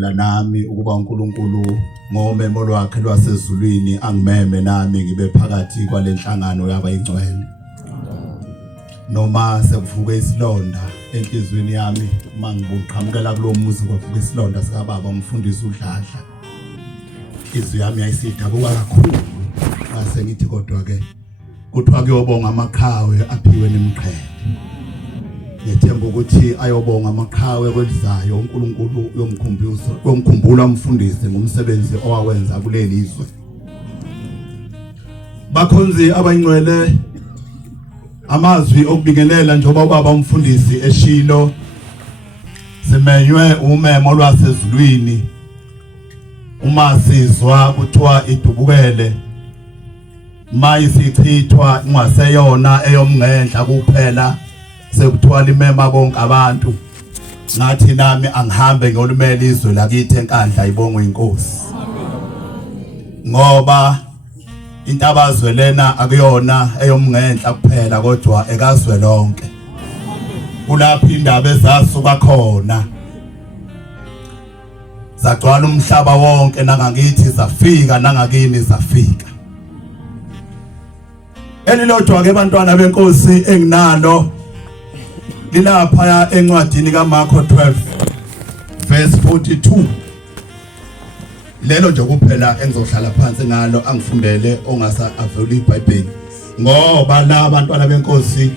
nami ukuba uNkulunkulu ngomemo lwakhe lwasezulwini angimeme nami ngibe phakathi kwalenhlangano yabayingcwele. Noma sekuvuka isilonda enhlizweni yami mangibuqhamukela kulomuzi kwavuka isilonda sika baba umfundisi uDladla. Izwi yami yayisidabuka kakhulu. Ngase ngithi kodwa ke kuthiwa kuyobonga amaqhawe aphiwe nemqhele. Ngethemba ukuthi ayobonga amaqhawe kwelizayo uNkulunkulu yomkhumbula umfundisi ngomsebenzi owawenza kuleli izwe. Bakhonzi abayingcwele amazwi okubingelela njengoba ubaba umfundisi eshilo simenywe umemo lwasezulwini uma sizwa kuthiwa idubukele mayisichithwa ingaseyona eyomngendla kuphela sekuthiwa limema bonke abantu ngathi nami angihambe ngolumela izwe lakithi enkandla ibongwe inkosi ngoba Inkontabazwe lena akuyona eyomngendla kuphela kodwa ekazwe lonke kulapho indaba ezasuka khona zagcwala umhlaba wonke nangakithi zafika nangakini zafika. Elilodwa ke bantwana benkosi enginalo lilapha encwadini kaMarko 12 verse 42. Lelo nje kuphela engizohlala phansi ngalo angifundele ongasa avule iBhayibheli ngoba la abantwana benkosi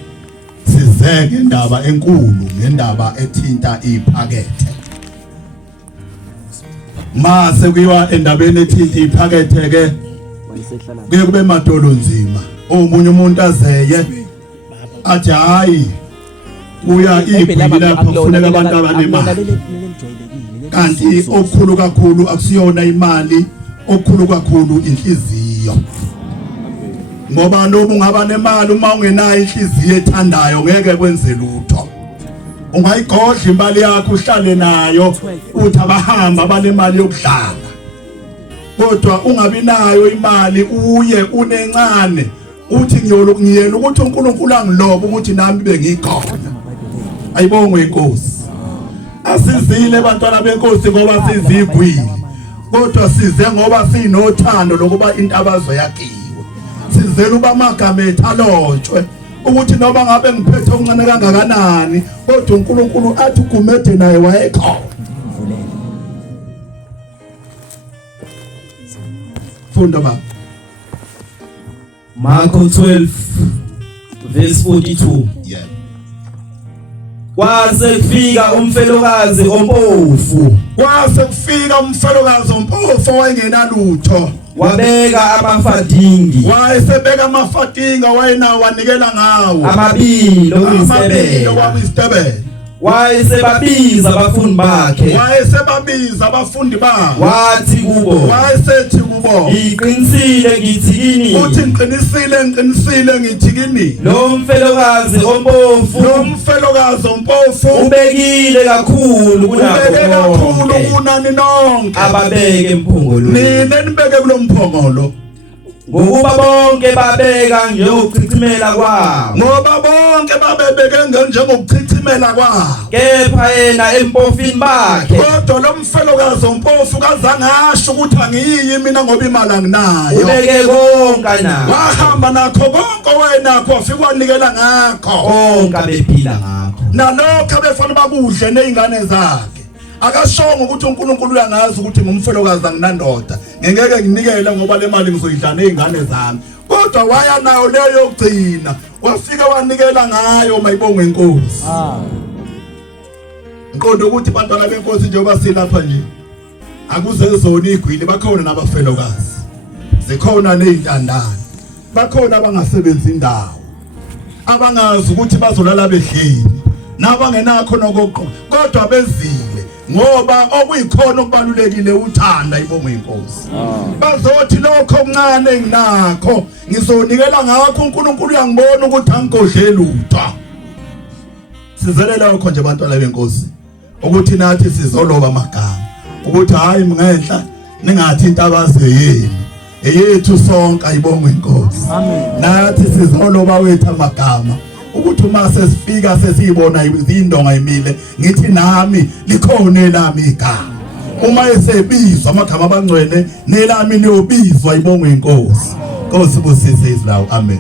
sizeke indaba enkulu ngendaba ethinta iphakethe. Mase kuyiwa endabeni ethinta iphakethe ke kuye kube madolo nzima. Omunye umuntu azeye athi hayi uya ibhili lapho kufuneka abantu abanemali. Kanti okukhulu kakhulu akusiyona imali, okukhulu kakhulu inhliziyo. Ngoba noma ungaba nemali uma ungenayo inhliziyo ethandayo ngeke kwenze lutho. Ungayigodla imali yakho uhlale nayo uthi abahamba banemali yokudlala. Kodwa ungabi nayo imali uye unencane uthi ngiyela ukuthi uNkulunkulu angilobe ukuthi nami bengikhona. Ayibongwe inkosi. Asizile bantwana benkosi ngoba sizigwili kodwa size ngoba sinothando lokuba Inkontabazwe yakhiwe. Sizela uba amagama ethu alotshwe ukuthi noma ngabe ngiphethe okuncane kangakanani kodwa uNkulunkulu athi Gumede naye wayekhona. Funda ba Marko 12 verse 42. Yeah. Kwase kufika umfelokazi ompofu. Kwase kufika umfelokazi ompofu owayengenalutho. Wabeka amafadingi. Wayesebeka amafadinga wayenawo wanikela ngawo. Amabili okuyisitebele. Wayesebabiza abafundi bakhe. Wathi kubo. Wayesethi kubo. Iqinisile ngithi kini. Uthi ngiqinisile ngithi kini. Lo mfelokazi ompofu. Ubekile kakhulu kunani nonke. Ababeke emphongolweni. Nina nibeke kulo mphongolo. Ngoba bonke babeka njengokuchithimela kwabo. Ngoba bonke babebeke njengokuchithimela kwabo. Kepha yena empofini bakhe. Kodwa lo mfelokazi ompofu kazangasho ukuthi angiyi mina ngoba imali anginayo. Ubeke konke nayo. Wahamba nakho konke owenakho wafika wanikela ngakho. Konke abephila ngakho. Nalokho abefana bakudle nezingane zakhe. Akashongo ukuthi uNkulunkulu uyangazi ukuthi ngumfelokazi anginandoda. Ngeke nginikele ngoba le mali ngizoyidla nezingane zami. Kodwa waya nayo leyo yokugcina. Wafika wanikela ngayo mayibongwe inkosi. Nqondo ukuthi bantwana benkosi njengoba silapha nje. Akuze zona igwili bakhona nabafelokazi. Zikhona nezintandane. Bakhona abangasebenzi indawo. Abangazi ukuthi bazolala behleli. Nabangenakho nokoqo kodwa bezile ngoba okuyikhona okubalulekile uthanda ibonge inkosi. Bazothi lokho okuncane enginakho ngizonikela ngakho uNkulunkulu uyangibona ukuthi angigodle lutho. Sizelela lokho nje bantwana benkosi ukuthi nathi sizoloba amagama ukuthi hayi mngenhla ningathi Inkontabazwe yenu eyethu sonke ayibonge inkosi. Amen. Nathi sizoloba wethu amagama ukuthi uma sesifika sesiyibona izindonga imile ngithi nami likhona elami igama uma esebizwa amagama abangcwele nelami liyobizwa ibongwe inkosi. Nkosi busise izlawo. Amen.